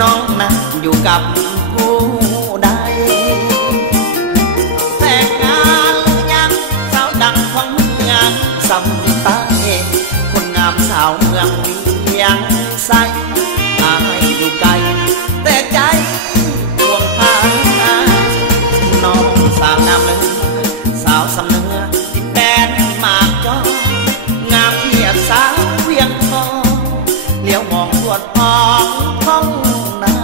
น้องนั้นอยู่กับผู้ใดแต่งงานหรือยังสาวดังของเมืองสำใต้คนงามสาวเมืองเวียงใสอายอยู่ไกลแต่ใจดวงหาน้องสาวงามเลยสาวสำเนือดินแดนหมากจองามเทียบสาวเวียงทองเลี้ยวมองรวดออกท้องนา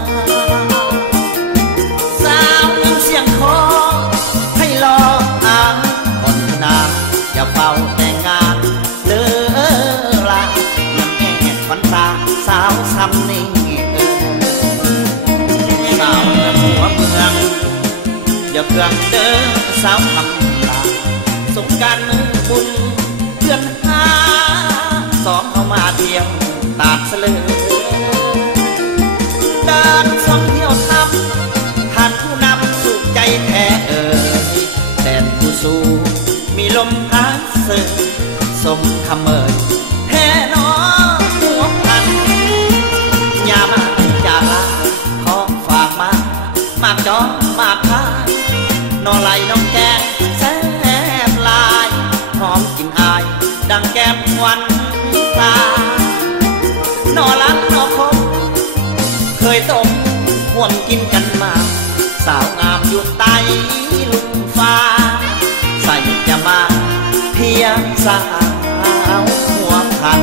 สาวเมืองเสียงคอให้รออ่างคนนาอย่าเฝ้าแต่งงานเด้อลาเมืองแก่ฝันตาสาวซ้ำนี่สาวเมืองหัวเมืองอย่าเกลืองเด้อสาวคำลาสงกรานต์มือบุญเพื่อนหาสองเอามาเที่ยวตาดเสลอเดินท่องเที่ยวทำท่านผู้นำสุขใจแท้แดนผู้สู้มีลมพัดเสยสมคำเอ่ยแท้นอหัวพันยามาจากลาขอฝากมากจอมากพายนอไหลน้องแกงแซ่บลายหอมกลิ่นอายดังแก้มวันตานอลังนอคมเคยต้มห่วมกินกันมาสาวงามอยู่ใต้ลุมฟ้าใส่จะมาเพียงสาวหัวพัน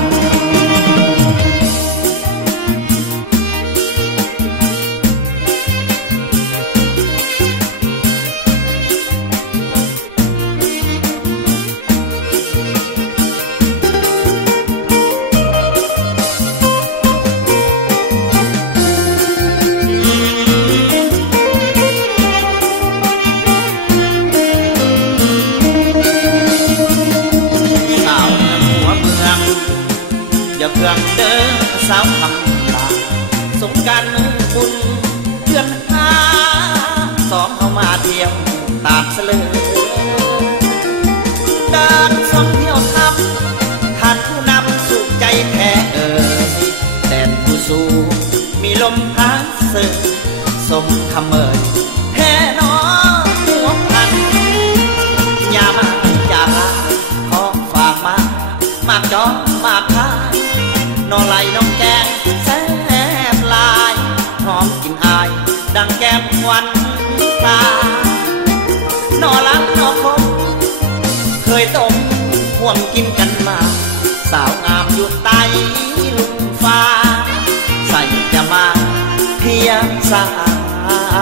อย่าเกลืองเด้อสาวคำลาสงกรานต์มือบุญเพื่อนหาสองเอามาเที่ยวตาดเสลอเดินท่องเที่ยวทำท่านผู้นำสุขใจแท้แดนผู้สู้มีลมพัดเสยสมคำเอ่ยแท้นอหัวพันอย่ามาจากลาขอฝากมากจอมากพายนอไหลน้องแกงแซ่บลายหอมกลิ่นอายดังแก้มวันตานอลังนอคมเคยต้มห่วมกินกันมาสาวงามอยู่ใต้ลุมฟ้าใส่จะมาเพียงสา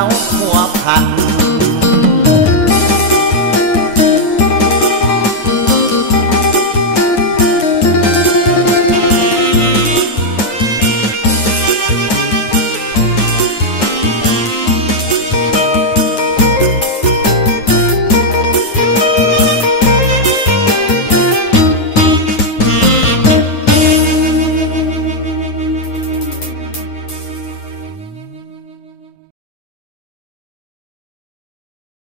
วหัวพัน